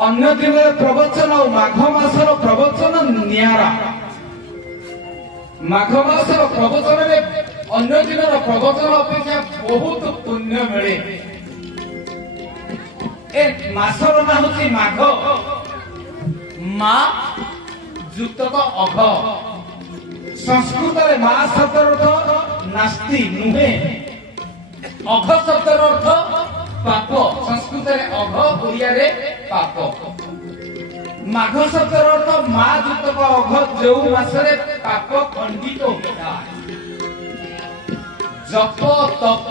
अन्य दिन प्रवचन और माघ मासर प्रवचन नियारा। माघ मासर प्रवचन अन्य दिन प्रवचन अपेक्षा बहुत पुण्य मिले। ए मासर ना हूँ माघ, माँ जुत अघ। संस्कृत में माँ शब्द अर्थ नास्ति नुहे, अघ शब्द अर्थ पाप। संस्कृत में अघ, ओडिया रे पाप। माघ शब्द अर्थ माँ जुत अघ, जो मासरे पाप खंडित होता है। जप तप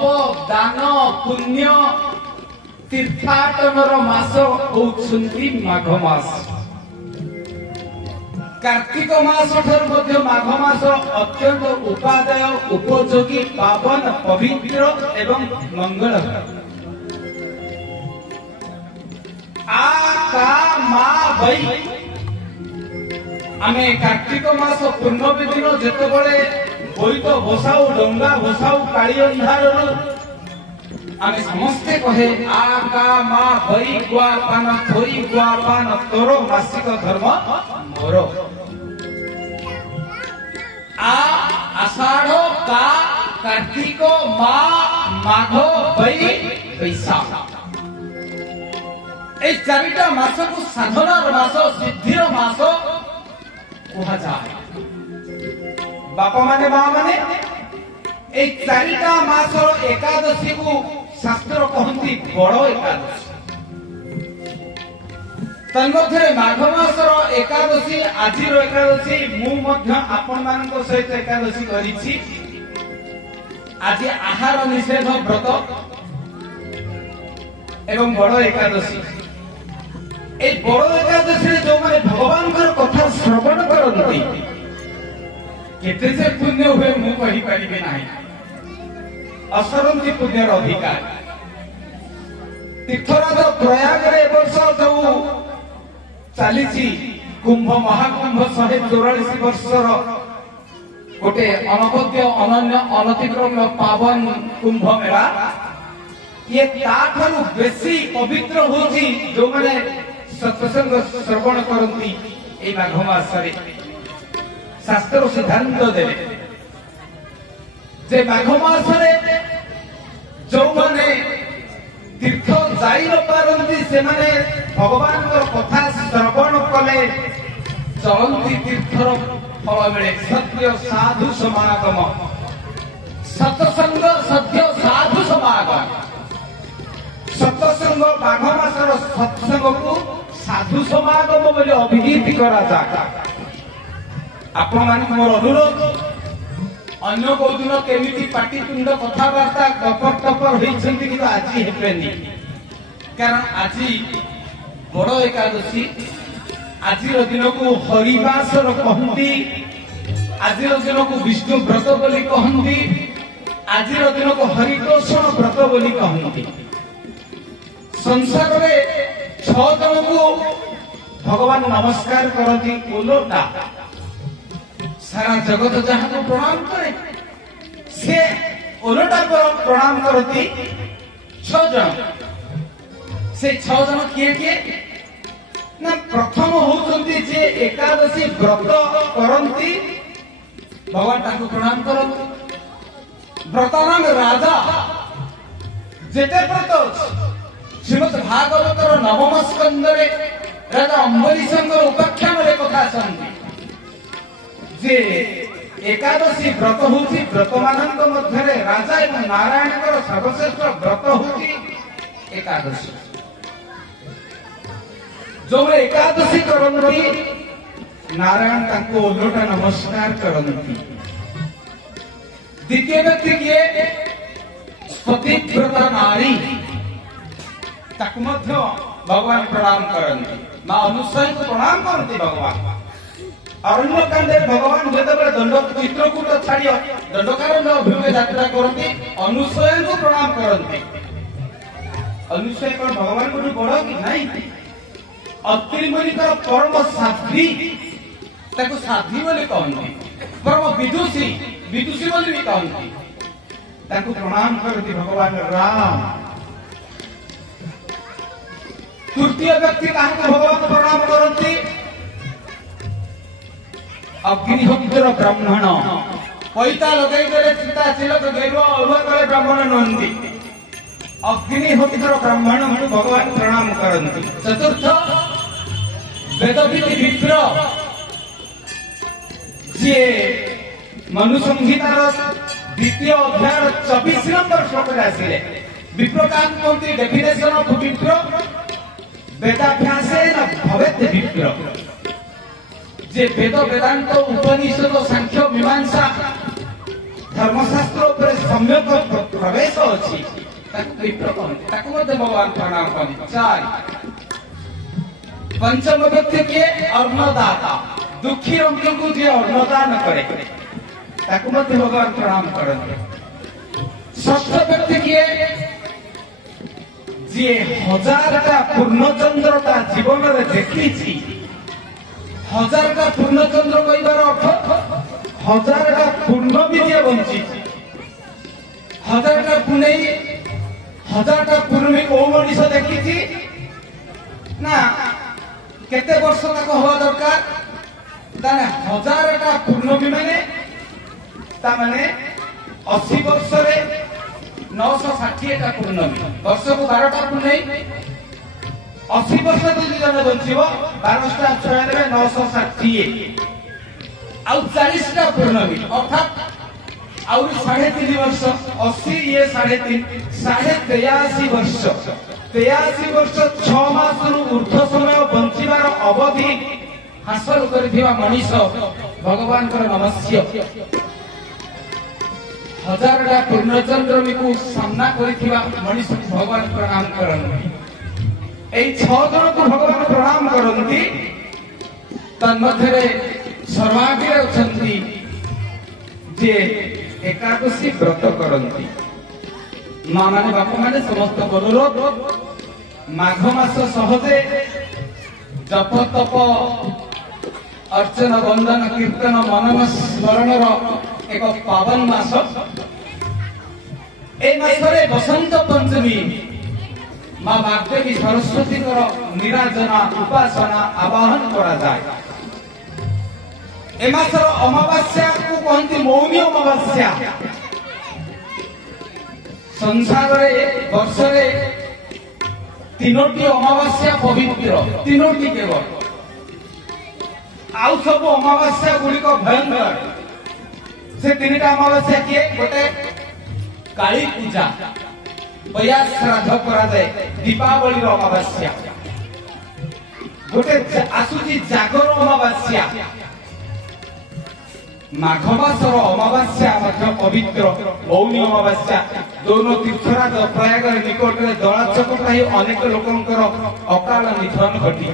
दान पुण्य तीर्थाटनर मास होउछन्ति माघ मास। कार्तिक मास ठार माघ मास अत्यंत उपादेय उपयोगी पावन पवित्र एवं मंगलकर। आ का मा बई आमे कार्तिक मास पूर्णमी दिन जेतेबेले बोईत भसाऊ डंगा भसाऊ काली अंधार आमे समस्ते कहे आ का मा बई गुआ पान थोई गुआ पान तोरो मासिक धर्म मोरो। आ आषाढ़ का कार्तिक मा माघ बई बैसाख ए चारिटा मास को साधनार मास सिद्धिर मास कहा जाए। बापा माने माँ माने ए चारिटा मासर एकादशी को शास्त्र कहती बड़ एकादशी। तन्मध्य माघ मासर एकादशी आज एकादशी मु आपण मान सहित एकादशी करिछि। आज आहार निषेध व्रत एवं बड़ एकादशी। ए बड़ एकादशी जो माने भगवान कथा श्रवण करती केते से पुण्य हुए मु कहि परिबे नाही। असरंती पुण्यर अधिकार। तीर्थराज प्रयाग रे वर्ष जो चली कुंभ महाकुंभ 144 वर्षर गोटे अनवद्य अनन्य अनतिक्रम्य पावन कुंभ मेला ये ताठू बेसी पवित्र होची जो माने सत्संग श्रवण करती ए माघ मासरे। शास्त्र सिद्धांत देले जे माघ मासरे जो माने तीर्थ जाई न पारंती से माने भगवान को कथा श्रवण कले चलती तीर्थर फल मिले। सत्य साधु समागम सत्संग सत्य साधु समागम। सत्संग माघ मासर सत्संग को साधु समागम बोली अभिहित करा जाए। आपण मान मोर अनुरोध अन्य को दिन केमिति पाटितुंड कथावार्ता टपर टपर होइछन्ति कि आज हेपेनी। कारण आज बड़ एकादशी आज दिन को हरिवासर कहती। आज दिन को विष्णु व्रत बोली कहती। आज दिन को हरितोषण व्रत बोली कहती। संसार में 6 जन को भगवान नमस्कार करती ओलोटा। सारा जगत जहाँ को प्रणाम करे से ओलोटा प्रणाम करती 6 जन। से 6 जन किए किए ना प्रथम होउछन्ति जे एकादशी व्रत करती भगवान ताको प्रणाम करती। व्रतानांग राजा जेते व्रत श्रीमद् भागवतर 9म स्कंदरे राजा अम्बरीशंकर उपाख्यान रे कथा आछन्ति जे एकादशी व्रत होउछि व्रत मानक मध्यरे राजा एवं नारायणकर सर्वश्रेष्ठ व्रत होउछि एकादशी। जो एकादशी करती नारायण ताको ओलोटा नमस्कार करती। द्वितीय व्यक्ति किए पतिव्रता नारी ताको मध्य भगवान प्रणाम करती। मां अनुसूया को प्रणाम करती भगवान। अरण्य कांडे भगवान जेतेबेले दंड चित्रकूट छाड़ी दंडकारण्य अभिमुखे यात्रा करती अनुसूया को प्रणाम करती। अनुसूया कौन भगवान को बड़ कि नहीं? अत्रि मुनि का परम साध्वी ताको साध्वी बोली कहती। परम विदुषी विदुषी बोली भी कहती। ताको प्रणाम करती भगवान राम। तृतीय व्यक्ति काहको भगवान प्रणाम करती अग्निहोत्र ब्राह्मण पैता लगे चिता चिलक गेरुआ अरुआ कले ब्राह्मण नुहंती अग्निहोत्र ब्राह्मण भगवान प्रणाम करती। चतुर्थ वेदविधि विप्र जी मनु संहितार द्वितीय अध्याय 24 नंबर श्लोक आसिले विप्रकांत कहते डेफिनेशन ऑफ विप्र वेदाभ्यासेन भवेत् विप्र जे वेद वेदांत उपनिषद सांख्य मीमांसा धर्मशास्त्र उपरे सम्यक प्रवेश अछि ताकु विप्र कहते ताकु मध्य भगवान प्रणाम करते। 4 पंचम व्यक्ति के अन्नदाता दुखी रंग को जे अन्नदान करे ताकु मध्य भगवान प्रणाम करते। षष्ठ व्यक्ति के जे 1000टा पूर्णचंद्रता जीवन रे देखिछि 1000टा पूर्णचंद्र कहबार अर्थ 1000टा पूर्ण विद्या बंची 1000टा पुणे 1000टा पूर्णी को मनीष देखिछि ना केते वर्ष तक हवा दरकार ताने 1000टा पूर्णमी माने ता माने 80 वर्ष रे 960टा पूर्णमी वर्ष को 12टा पूर्णमी 80 वर्ष যদি জনে বঞ্চিব 12টা 6 রে 960 ଆଉ 40ଟା ପୂର୍ଣ୍ଣମୀ ଅର୍ଥାତ୍ ଆହୁରି 3.5 ବର୍ଷ 80 ଇଏ 3.5 83 ବର୍ଷ 83 ବର୍ଷ 6 ମାସରୁ ଊର୍ଧ୍ୱ ସମୟ ବଞ୍ଚିବାର ଅବଧି ହାସଲ କରିଥିବା ମଣିଷ ଭଗବାନଙ୍କର ନମସ୍ୟ 1000ଟା ପୂର୍ଣ୍ଣଚନ୍ଦ୍ରମୀକୁ ସାମ୍ନା କରିଥିବା ମଣିଷ ଭଗବାନ ପ୍ରଣାମ କରନ୍ତି। এই 6 ଜଣକୁ ଭଗବାନ ପ୍ରଣାମ କରନ୍ତି ତନ୍ମଧ୍ୟରେ सर्वाग्रे अछंती जे एकादशी व्रत करंती मां माने बापा माने समस्त अनुरोध माघ मास सहजे जप तप अर्चन वंदन कीर्तन मनन स्मरण एक पावन मास ए मासरे बसंत पंचमी मां वाग्देवी सरस्वती निराजना उपासना आवाहन करा जाए। ए मासर अमावास्या को कहती मौनी अमावास्या संसार रे वर्ष रे 3टी अमावास्या पवित्र 3टी केवल आउ सब अमावास्या गुड़ी को भयंकर से 3टा अमावास्या किए गोटे काली पूजा बया श्राद्ध करा जाए दीपावली अमावास्या गोटे आसुची जागर अमावास्या माघ मासर अमावास्या पवित्र मौनी अमावास्या दोनों तीर्थराज प्रयाग निकट में दलाचक अनेक लोकंकर अकाल निधन घटी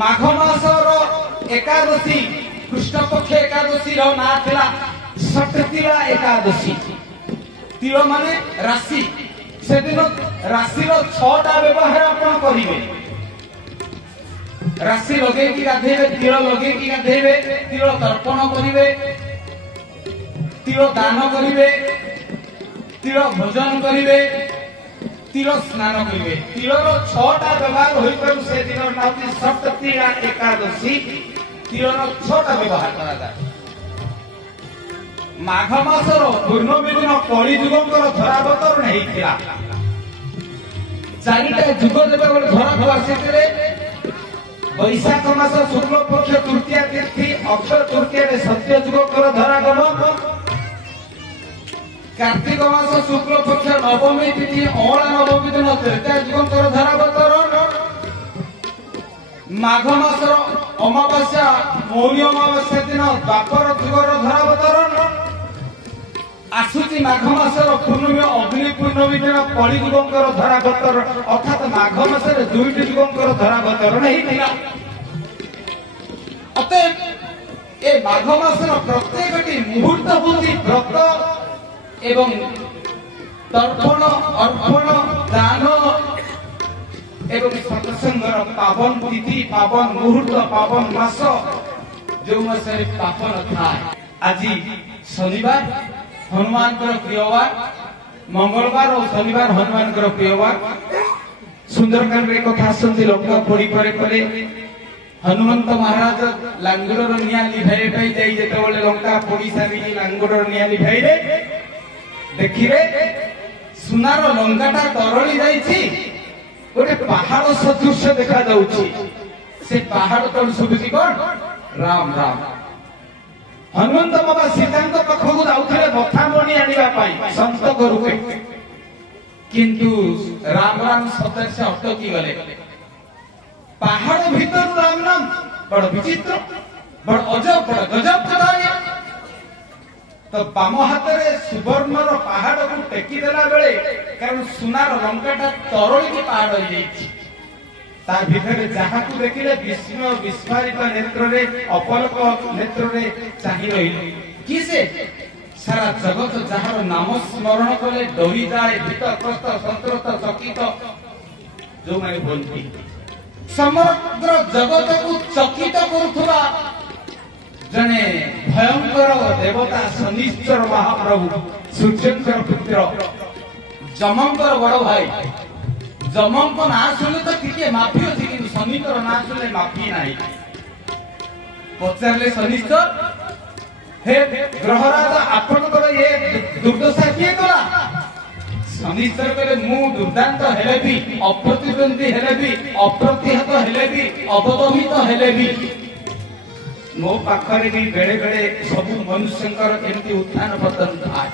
माघ मासर एकादशी कृष्ण पक्ष एकादशी ना थिला सटतिला एकादशी तिल माने राशि से दिन राशि 6टा व्यवहार आपण करिवे राशि लगे की गाधेबे तिल लगे की गाधेबे तिल तर्पण करिवे तिल दान करिवे तिल भोजन करिवे तिल स्नान करिवे तिलर 6टा व्यवहार होई पर से दिन नाउती सप्ततिया एकादशी तिलर 6टा व्यवहार करा जाय। माघ मासर पूर्णमी दिन कली जुगंकर धरावतरण हेइथिला 4टा जुग देबे बोले धरा भवा सेतरे वैशाख मास शुक्ल पक्ष तृतीया तिथि अक्षय तृतीया रे सत्य जुगकर धरागम कार्तिक मास शुक्ल पक्ष नवमी तिथि अला नवमी दिन त्रेता जुगकर धरावतरण माघ मासर अमावास्या मौनी अमावास्या दिन द्वापर जुगर धरावतरण आसुची माघ मासर पूर्णमी अग्नि पूर्णमी दिन कली जुगंकर धरावतरण अर्थात माघ मासर 2टी जुगंकर धरावतरण हेइथिला। अतएव ए माघ मासर प्रत्येकटी मुहूर्त होती व्रत एवं तर्पण अर्पण दान एवं सत्संगर पावन तिथि पावन मुहूर्त पावन मास जो मासरे पावन थाए आज शनिवार हनुमान प्रियवार मंगलवार और शनिवार हनुमान प्रियवार सुंदरकांड रे कथा आसती लंका पोड़ी पर हनुमंत महाराज लांगुर निया लिभाई जाई जेतेबेले लंका पोड़ी सारी लांगुर निया लिभाई रे देखिबे सुनार लंकाटा तरली जाईछि गोटे पहाड़ सदृश देखा जाउछि से पहाड़ तल सुबुछि कोन राम राम हनुमंत बाबा सीतांक पाखकु जाउथले मथामणी आनिबा पाई संत गुरुके किंतु राम राम शब्द से अटकी गले पहाड़ भीतर राम नाम बड़ विचित्र बड़ अजब बड़ गजब कथा तो बाम हाथ में सुवर्ण पहाड़ को टेकी देला बेले कारण सुनार लंकाटा तरली की पहाड़ हो जाइछि तार भीतर जहा को देखिले विस्मय विस्फारित नेत्र रे अपलक नेत्र रे चाहि रहिले किसे सारा जगत जहार नाम स्मरण कले डरी जाए भीतप्रस्त संतृत चकित जो माने बोलती समग्र जगत को चकित करुवा जने भयंकर देवता शनिश्चर महाप्रभु सूर्यंकर पुत्र जमंकर बड़ भाई जमंक ना सुने तो टिके माफी अच्छी कि शनिकर ना सुने माफी नहीं पचारे शनिश्चर हे ग्रहराज आपनकर ये दुर्दशा किए कला शनिश्चर कहले मु दुर्दांत हेले भी अप्रतिद्वंदी हेले भी अप्रतिहत हेले भी अवदमित हेले भी मो पाखरे भी बेड़े बेड़े सब मनुष्यंकर एमती उत्थान पतन था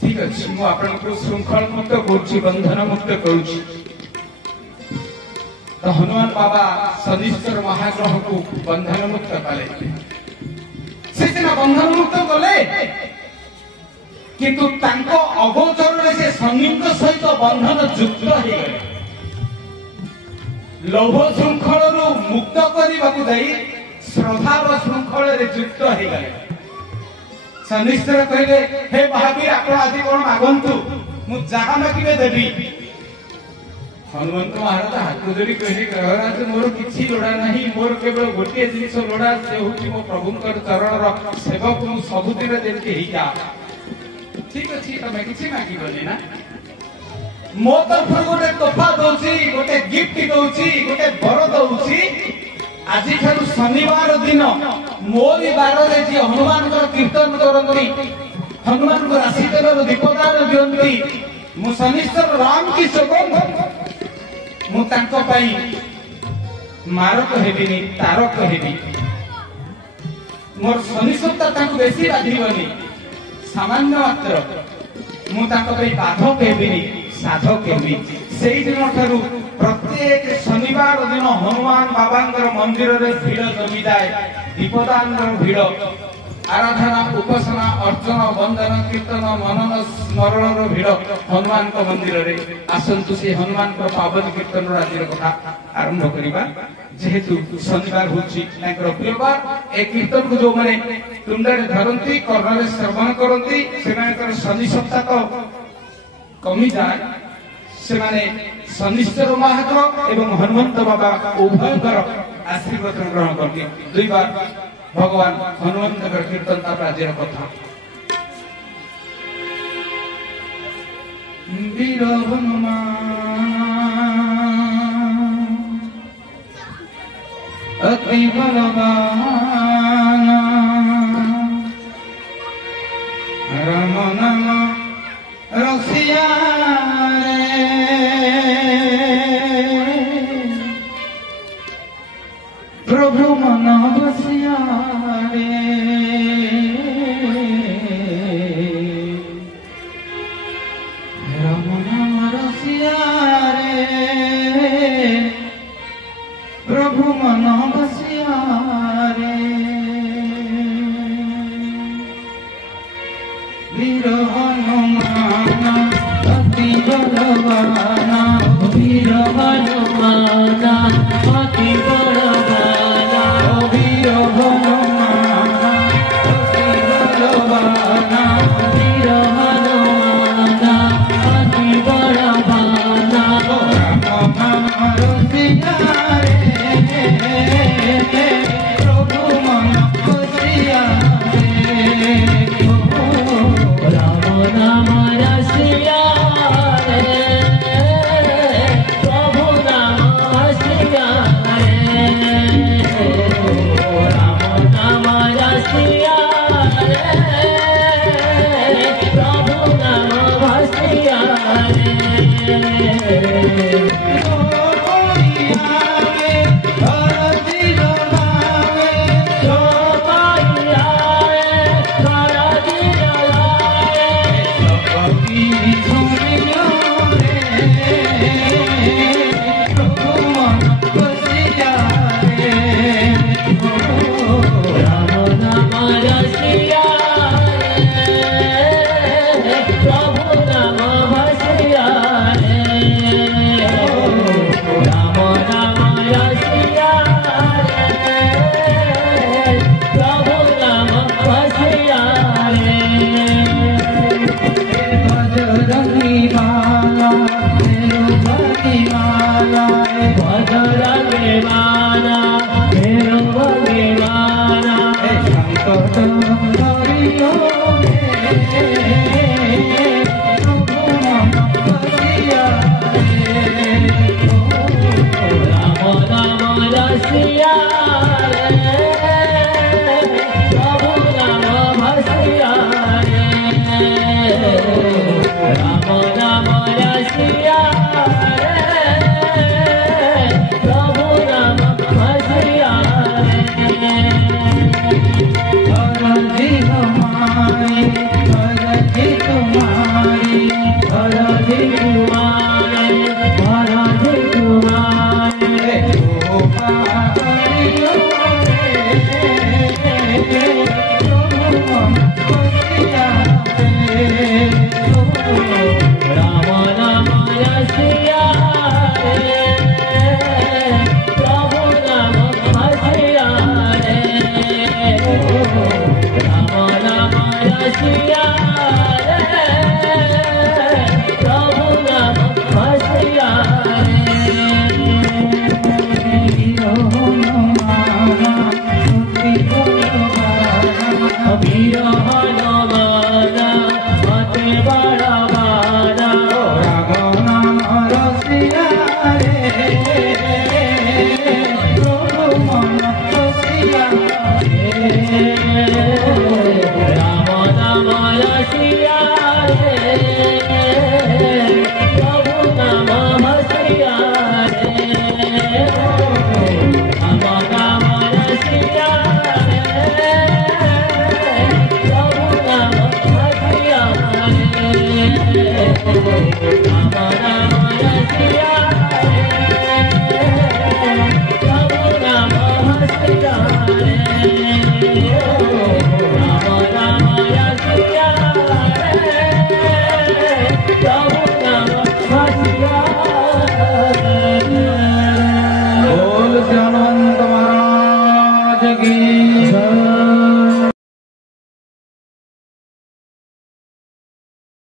ठीक अच्छे मु आपनको श्रृंखल मुक्त करूची बंधन मुक्त करूची तो हनुमान बाबा शनिश्चर महाग्रह को बंधन मुक्त कले से सिना बंधन मुक्त कले किंतु तांको अगोचर रे से शनिଙ୍କ सहित बंधन युक्त हो गए लोभ श्रृंखल रु मुक्त करबाकू जाई श्रद्धार श्रृंखल रे युक्त हो गए शनिश्चर कहले हे महावीर आपण आदि कोन मागंतु मु जहा मागिबे देबी हनुमंत महाराज हाथ जोड़ी कहले ग्रहराज मोर किछि लोड़ा नहीं मोर केवल गोटे जिनिस लोड़ा से होची मो प्रभुंकर चरण र सेवक मु सबुतिर देलके ही जा ठीक अछि तमे किछि मागिबनी ना मो तरफ गोटे तोहफा दोची गोटे गिफ्ट दोची गोटे वर दोची आज ठारू शनिवार दिन मोरी बार जी हनुमान कीर्तन करती हनुमान को राशि तेल दीपदान दिखती मु शनिश्चर राम की सौगंध मुई मारक हेबिनी तारक हेबी मोर शनिश्चरता बेसी बाधिबनी सामान्य मात्र मुझे बाधक हेबिनी साधक हेबी से दिन ठारू प्रत्येक शनिवार दिन हनुमान बाबा मंदिर रे भीड़ जमी जाए दीपदान भीड़ आराधना उपासना अर्चन वंदन कीर्तन मनन स्मरण भीड़ हनुमान मंदिर रे आसंतु से हनुमान पावन कीर्तन आज कथा आरंभ करवा जेहेतु शनिवार होची प्रियवार ए कीर्तन को जो माने तुंडे धरती कर्ण श्रवण करती से शनि सप्ताह कमी जाए से माने शनिश्चर महाग्रह एवं हनुमंत बाबा उभयकर आशीर्वाद ग्रहण करते दुई बार भगवान हनुमंत कीर्तन आज कथा वीर हनुमान अति बलवान राम नाम रसिया प्रभु मन बसिया रे राम नाम रसिया रे प्रभु मन बसिया रे वीर हनुमान अति बलवान वीर हनुमान अति भगवाना मेरो भगवाना संकट हरियो राम राम रसिया प्रभु राम भसिया राम राम रसिया प्रभु राम भसिया अरजी हमारी अरजी तुम्हारी भरजी कुमारी भरजी कुमारी ओ हरियो राम राम रसिया प्रभु राम भसिया राम राम रसिया प्रभु राम भसिया वीर हनुमाना अति बड़ा बारा राम राम रसिया प्रभु नाम भसिया राम राम रसिया प्रभु नाम भसिया